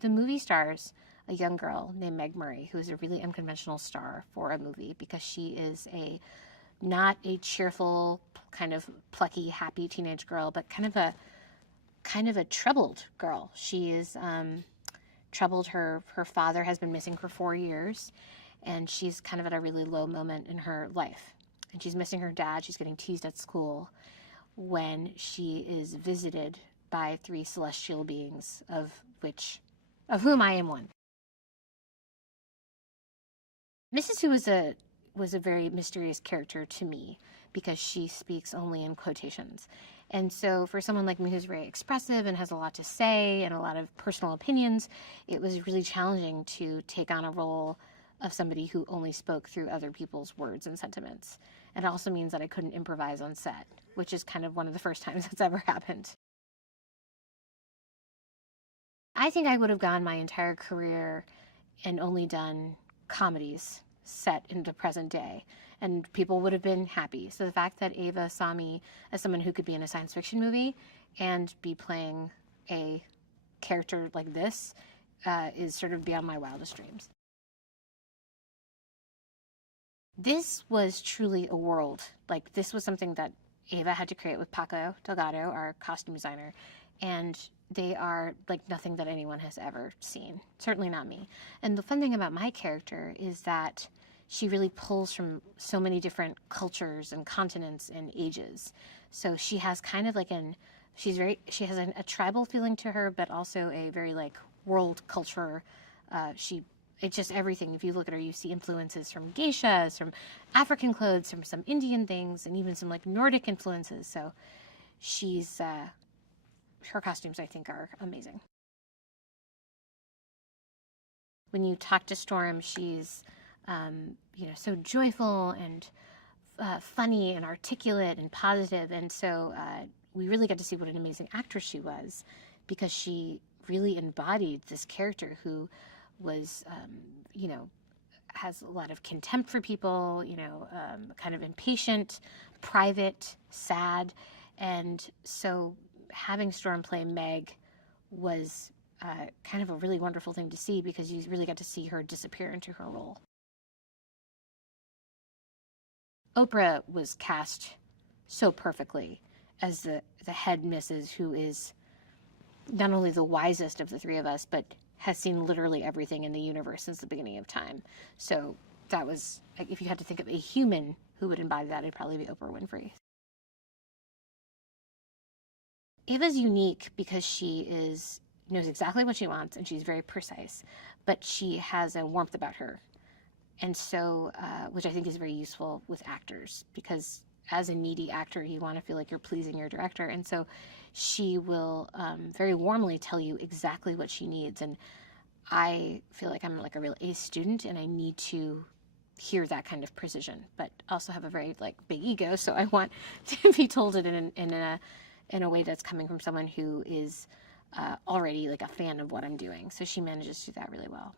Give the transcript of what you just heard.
The movie stars a young girl named Meg Murry, who is a really unconventional star for a movie because she is not a cheerful, kind of plucky, happy teenage girl, but kind of a troubled girl. She is troubled. Her father has been missing for 4 years, and she's kind of at a really low moment in her life. And she's missing her dad. She's getting teased at school when she is visited by 3 celestial beings, of whom I am one. Mrs. Who was a very mysterious character to me because she speaks only in quotations. And so for someone like me who's very expressive and has a lot to say and a lot of personal opinions, it was really challenging to take on a role of somebody who only spoke through other people's words and sentiments. And it also means that I couldn't improvise on set, which is kind of one of the first times that's ever happened. I think I would have gone my entire career and only done comedies set into present day, and people would have been happy. So the fact that Ava saw me as someone who could be in a science fiction movie and be playing a character like this is sort of beyond my wildest dreams. This was truly a world. Like, this was something that Ava had to create with Paco Delgado, our costume designer, and they are like nothing that anyone has ever seen. Certainly not me. And the fun thing about my character is that she really pulls from so many different cultures and continents and ages. So she has kind of like she has a tribal feeling to her, but also a very like world culture. It's just everything. If you look at her, you see influences from geishas, from African clothes, from some Indian things, and even some like Nordic influences. So she's, her costumes I think are amazing. When you talk to Storm, she's, so joyful and funny and articulate and positive. And so we really got to see what an amazing actress she was, because she really embodied this character who was, has a lot of contempt for people, kind of impatient, private, sad. And so having Storm play Meg was kind of a really wonderful thing to see, because you really got to see her disappear into her role. Oprah was cast so perfectly as the head Mrs., who is not only the wisest of the three of us, but has seen literally everything in the universe since the beginning of time. So that was, if you had to think of a human who would embody that, it'd probably be Oprah Winfrey. Ava's unique because she knows exactly what she wants, and she's very precise, but she has a warmth about her. And so, which I think is very useful with actors, because as a needy actor, you want to feel like you're pleasing your director. And so she will very warmly tell you exactly what she needs. And I feel like I'm like a real ace student, and I need to hear that kind of precision, but also have a very like big ego. So I want to be told it in a way that's coming from someone who is already like a fan of what I'm doing. So she manages to do that really well.